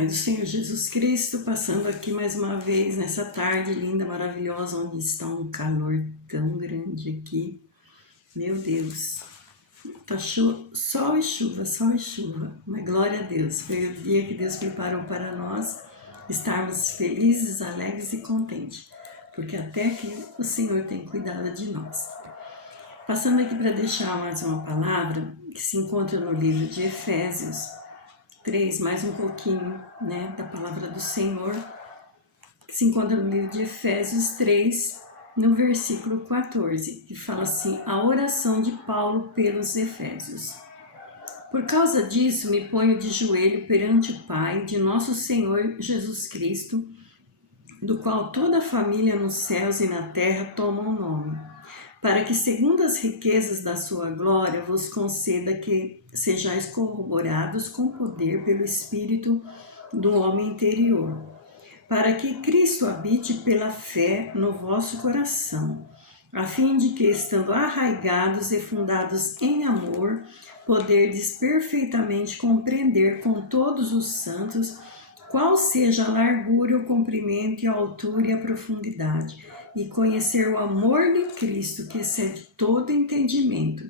Pai do Senhor Jesus Cristo, passando aqui mais uma vez nessa tarde linda, maravilhosa, onde está um calor tão grande aqui. Meu Deus, tá sol e chuva, sol e chuva. Mas glória a Deus, foi o dia que Deus preparou para nós estarmos felizes, alegres e contentes, porque até aqui o Senhor tem cuidado de nós. Passando aqui para deixar mais uma palavra que se encontra no livro de Efésios 3, mais um pouquinho, né, da palavra do Senhor, que se encontra no livro de Efésios 3, no versículo 14, que fala assim: a oração de Paulo pelos Efésios. Por causa disso, me ponho de joelho perante o Pai de nosso Senhor Jesus Cristo, do qual toda a família nos céus e na terra toma o nome, para que, segundo as riquezas da sua glória, vos conceda que sejais corroborados com poder pelo Espírito do homem interior, para que Cristo habite pela fé no vosso coração, a fim de que, estando arraigados e fundados em amor, poderdes perfeitamente compreender com todos os santos qual seja a largura, o comprimento, a altura e a profundidade, e conhecer o amor de Cristo, que excede todo entendimento,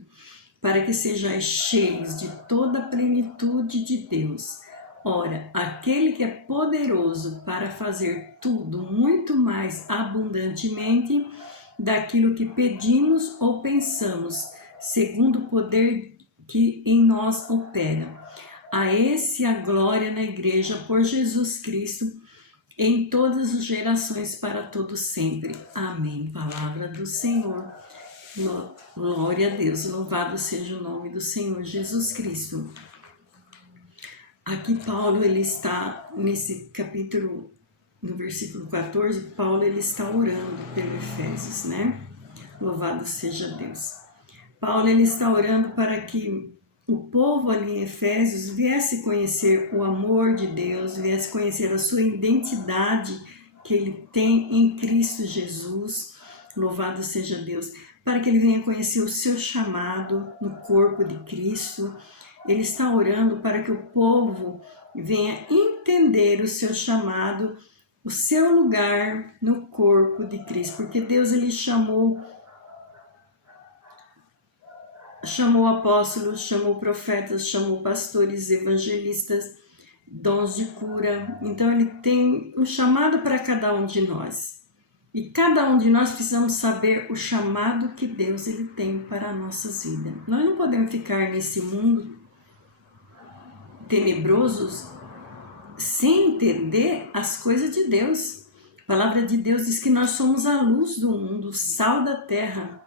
para que sejais cheios de toda a plenitude de Deus. Ora, aquele que é poderoso para fazer tudo muito mais abundantemente daquilo que pedimos ou pensamos, segundo o poder que em nós opera. A esse a glória na Igreja por Jesus Cristo, em todas as gerações, para todos sempre. Amém. Palavra do Senhor. Glória a Deus. Louvado seja o nome do Senhor Jesus Cristo. Aqui Paulo, ele está nesse capítulo, no versículo 14, Paulo, ele está orando pelo Efésios, né? Louvado seja Deus. Paulo, ele está orando para que o povo ali em Efésios viesse conhecer o amor de Deus, viesse conhecer a sua identidade que ele tem em Cristo Jesus, louvado seja Deus, para que ele venha conhecer o seu chamado no corpo de Cristo. Ele está orando para que o povo venha entender o seu chamado, o seu lugar no corpo de Cristo, porque Deus, ele chamou apóstolos, chamou profetas, chamou pastores, evangelistas, dons de cura. Então ele tem um chamado para cada um de nós. E cada um de nós precisamos saber o chamado que Deus, ele tem para as nossas vidas. Nós não podemos ficar nesse mundo tenebrosos sem entender as coisas de Deus. A palavra de Deus diz que nós somos a luz do mundo, o sal da terra.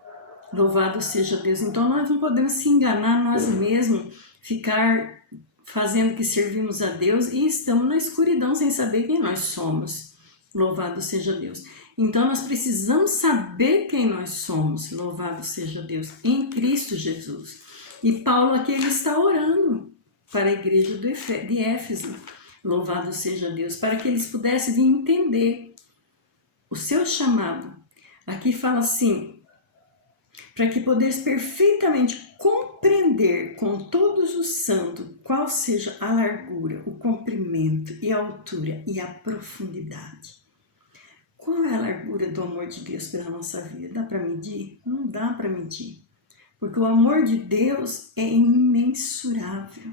Louvado seja Deus. Então nós não podemos se enganar nós mesmos, ficar fazendo que servimos a Deus e estamos na escuridão sem saber quem nós somos. Louvado seja Deus. Então nós precisamos saber quem nós somos. Louvado seja Deus, em Cristo Jesus. E Paulo aqui, ele está orando para a igreja de Éfeso. Louvado seja Deus, para que eles pudessem entender o seu chamado. Aqui fala assim: para que poderes perfeitamente compreender com todos os santos qual seja a largura, o comprimento e a altura e a profundidade. Qual é a largura do amor de Deus pela nossa vida? Dá para medir? Não dá para medir, porque o amor de Deus é imensurável.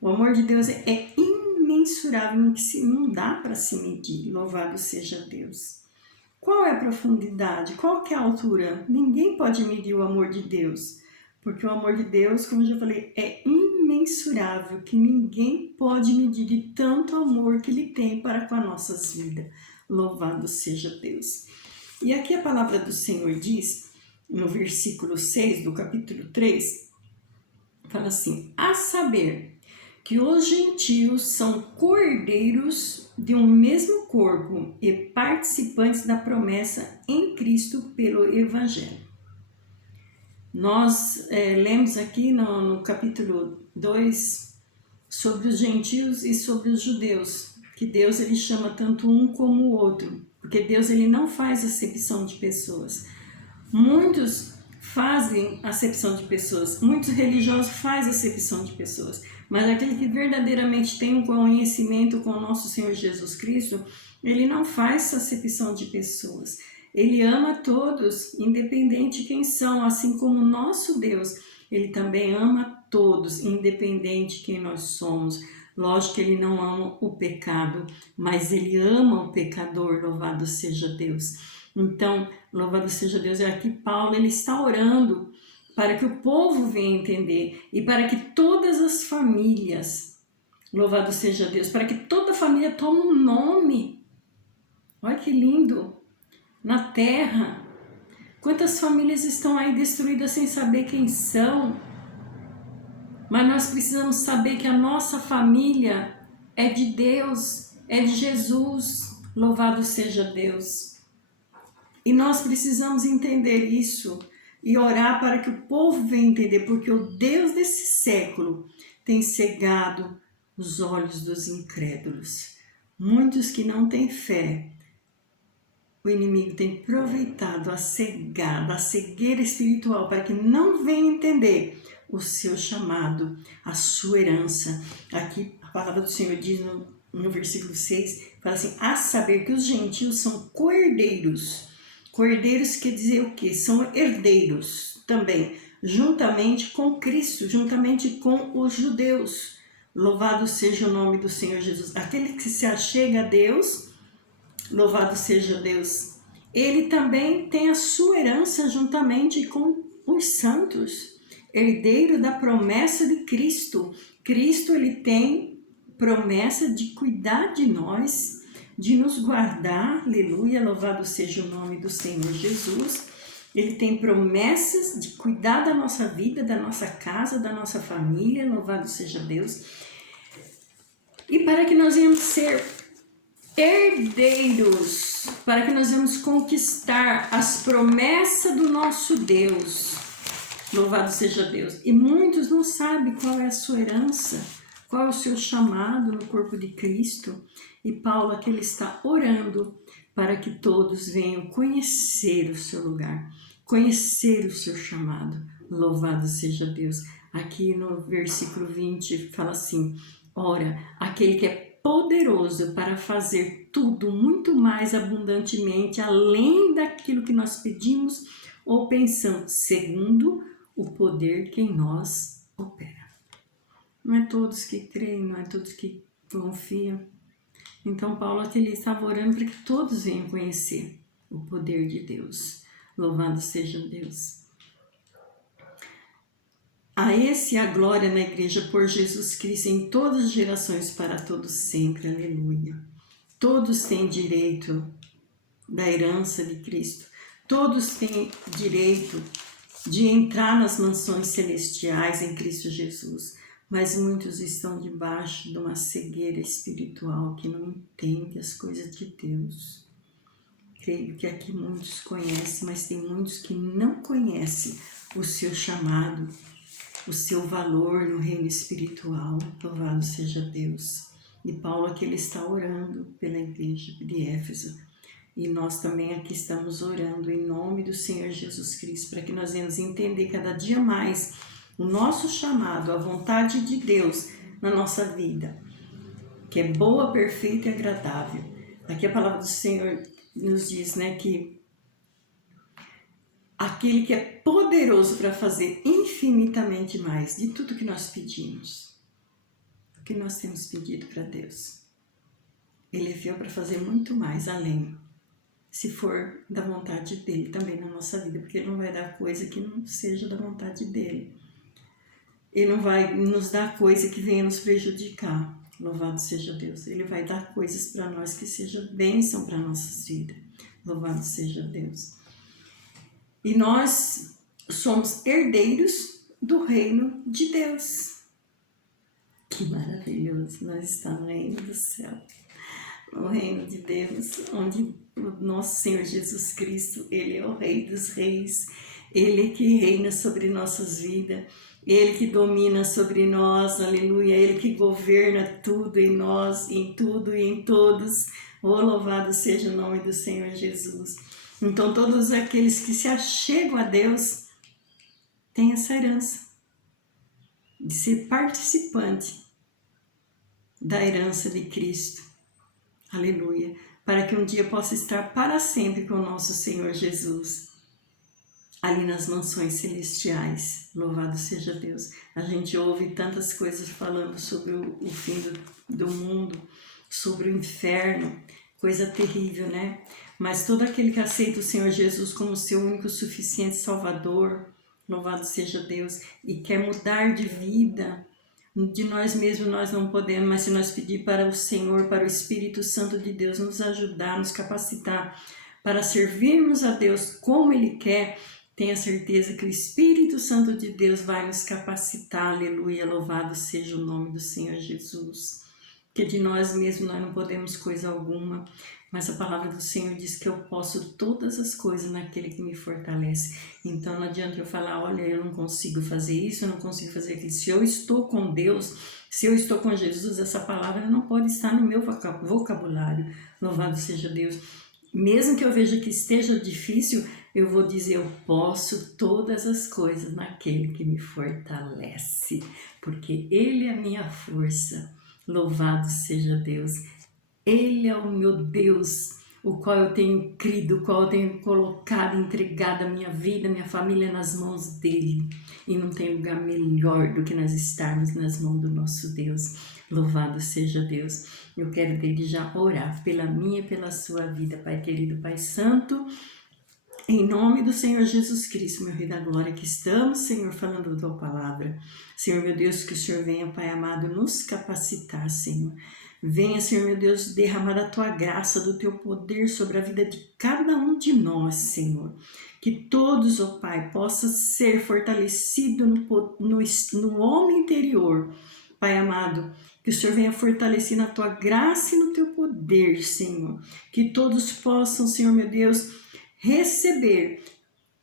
O amor de Deus é imensurável, não dá para se medir. Louvado seja Deus. Qual é a profundidade? Qual que é a altura? Ninguém pode medir o amor de Deus, porque o amor de Deus, como eu já falei, é imensurável, que ninguém pode medir de tanto amor que Ele tem para com as nossas vidas. Louvado seja Deus. E aqui a palavra do Senhor diz, no versículo 6 do capítulo 3, fala assim: a saber que os gentios são cordeiros de um mesmo corpo e participantes da promessa em Cristo pelo Evangelho. Nós lemos aqui no capítulo 2 sobre os gentios e sobre os judeus, que Deus, ele chama tanto um como o outro, porque Deus, ele não faz acepção de pessoas. Muitos fazem acepção de pessoas, muitos religiosos fazem acepção de pessoas, Mas aquele que verdadeiramente tem um conhecimento com o nosso Senhor Jesus Cristo, ele não faz acepção de pessoas. Ele ama todos, independente de quem são, assim como o nosso Deus. Ele também ama todos, independente de quem nós somos. Lógico que ele não ama o pecado, mas ele ama o pecador, louvado seja Deus. Então, louvado seja Deus, é aqui Paulo, ele está orando para que o povo venha entender e para que todas as famílias, louvado seja Deus, para que toda família tome um nome. Olha que lindo! Na terra, quantas famílias estão aí destruídas sem saber quem são? Mas nós precisamos saber que a nossa família é de Deus, é de Jesus, louvado seja Deus. E nós precisamos entender isso e orar para que o povo venha entender, porque o Deus desse século tem cegado os olhos dos incrédulos. Muitos que não têm fé, o inimigo tem aproveitado a cegueira espiritual para que não venham entender o seu chamado, a sua herança. Aqui a palavra do Senhor diz no versículo 6, fala assim, a saber que os gentios são cordeiros. Cordeiros quer dizer o quê? São herdeiros também, juntamente com Cristo, juntamente com os judeus. Louvado seja o nome do Senhor Jesus. Aquele que se achega a Deus, louvado seja Deus, ele também tem a sua herança juntamente com os santos, herdeiro da promessa de Cristo. Cristo, ele tem promessa de cuidar de nós, de nos guardar, aleluia, louvado seja o nome do Senhor Jesus. Ele tem promessas de cuidar da nossa vida, da nossa casa, da nossa família, louvado seja Deus. E para que nós venhamos ser herdeiros, para que nós venhamos conquistar as promessas do nosso Deus, louvado seja Deus. E muitos não sabem qual é a sua herança, qual é o seu chamado no corpo de Cristo. E Paulo aqui ele está orando para que todos venham conhecer o seu lugar, conhecer o seu chamado, louvado seja Deus. Aqui no versículo 20 fala assim, ora, aquele que é poderoso para fazer tudo muito mais abundantemente, além daquilo que nós pedimos ou pensamos, segundo o poder que em nós opera. Não é todos que creem, não é todos que confiam. Então Paulo aqui ele estava orando para que todos venham conhecer o poder de Deus. Louvado seja Deus. A esse a glória na igreja por Jesus Cristo em todas as gerações para todos sempre. Aleluia. Todos têm direito da herança de Cristo. Todos têm direito de entrar nas mansões celestiais em Cristo Jesus. Mas muitos estão debaixo de uma cegueira espiritual que não entende as coisas de Deus. Creio que aqui muitos conhecem, mas tem muitos que não conhecem o seu chamado, o seu valor no reino espiritual. Louvado seja Deus. E Paulo aqui ele está orando pela igreja de Éfeso. E nós também aqui estamos orando em nome do Senhor Jesus Cristo, para que nós venhamos entender cada dia mais o nosso chamado, a vontade de Deus na nossa vida, que é boa, perfeita e agradável. Aqui a palavra do Senhor nos diz, né, que aquele que é poderoso para fazer infinitamente mais de tudo que nós pedimos, o que nós temos pedido para Deus. Ele veio para fazer muito mais além, se for da vontade dele também na nossa vida, porque ele não vai dar coisa que não seja da vontade dele. Ele não vai nos dar coisa que venha nos prejudicar. Louvado seja Deus. Ele vai dar coisas para nós que seja bênção para nossas vidas. Louvado seja Deus. E nós somos herdeiros do reino de Deus. Que maravilhoso. Nós estamos no reino do céu. No reino de Deus, onde o nosso Senhor Jesus Cristo, Ele é o Rei dos Reis. Ele que reina sobre nossas vidas. Ele que domina sobre nós, aleluia, Ele que governa tudo em nós, em tudo e em todos. Oh, louvado seja o nome do Senhor Jesus. Então todos aqueles que se achegam a Deus têm essa herança. de ser participante da herança de Cristo. Aleluia. Para que um dia possa estar para sempre com o nosso Senhor Jesus, ali nas mansões celestiais. Louvado seja Deus. A gente ouve tantas coisas falando sobre o fim do mundo, sobre o inferno, coisa terrível, né? Mas todo aquele que aceita o Senhor Jesus como seu único suficiente Salvador, louvado seja Deus, e quer mudar de vida, de nós mesmos nós não podemos, mas se nós pedir para o Senhor, para o Espírito Santo de Deus nos ajudar, nos capacitar para servirmos a Deus como Ele quer, tenha certeza que o Espírito Santo de Deus vai nos capacitar. Aleluia, louvado seja o nome do Senhor Jesus. Que de nós mesmos nós não podemos coisa alguma, mas a palavra do Senhor diz que eu posso todas as coisas naquele que me fortalece. Então não adianta eu falar, olha, eu não consigo fazer isso, eu não consigo fazer aquilo. Se eu estou com Deus, se eu estou com Jesus, essa palavra não pode estar no meu vocabulário. Louvado seja Deus. Mesmo que eu veja que esteja difícil, eu vou dizer, eu posso todas as coisas naquele que me fortalece, porque Ele é a minha força. Louvado seja Deus. Ele é o meu Deus, o qual eu tenho crido, o qual eu tenho colocado, entregado a minha vida, minha família nas mãos dele. E não tem lugar melhor do que nós estarmos nas mãos do nosso Deus. Louvado seja Deus. Eu quero desde já orar pela minha e pela sua vida, Pai querido, Pai santo. Em nome do Senhor Jesus Cristo, meu Rei da Glória, que estamos, Senhor, falando da tua palavra. Senhor, meu Deus, que o Senhor venha, Pai amado, nos capacitar, Senhor. Venha, Senhor, meu Deus, derramar a tua graça, do teu poder sobre a vida de cada um de nós, Senhor. Que todos, ó Pai, possam ser fortalecidos no homem interior, Pai amado. Que o Senhor venha fortalecer na tua graça e no teu poder, Senhor. Que todos possam, Senhor, meu Deus, receber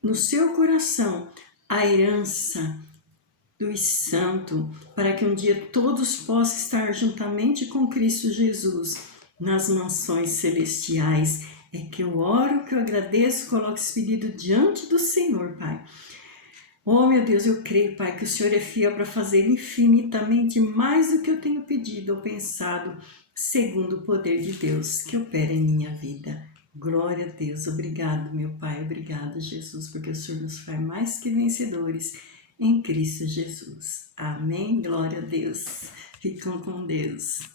no seu coração a herança dos santos, para que um dia todos possam estar juntamente com Cristo Jesus nas mansões celestiais. É que eu oro, que eu agradeço, coloco esse pedido diante do Senhor, Pai. Oh, meu Deus, eu creio, Pai, que o Senhor é fiel para fazer infinitamente mais do que eu tenho pedido ou pensado, segundo o poder de Deus que opera em minha vida. Glória a Deus, obrigado, meu Pai, obrigado, Jesus, porque o Senhor nos faz mais que vencedores em Cristo Jesus. Amém, glória a Deus. Ficam com Deus.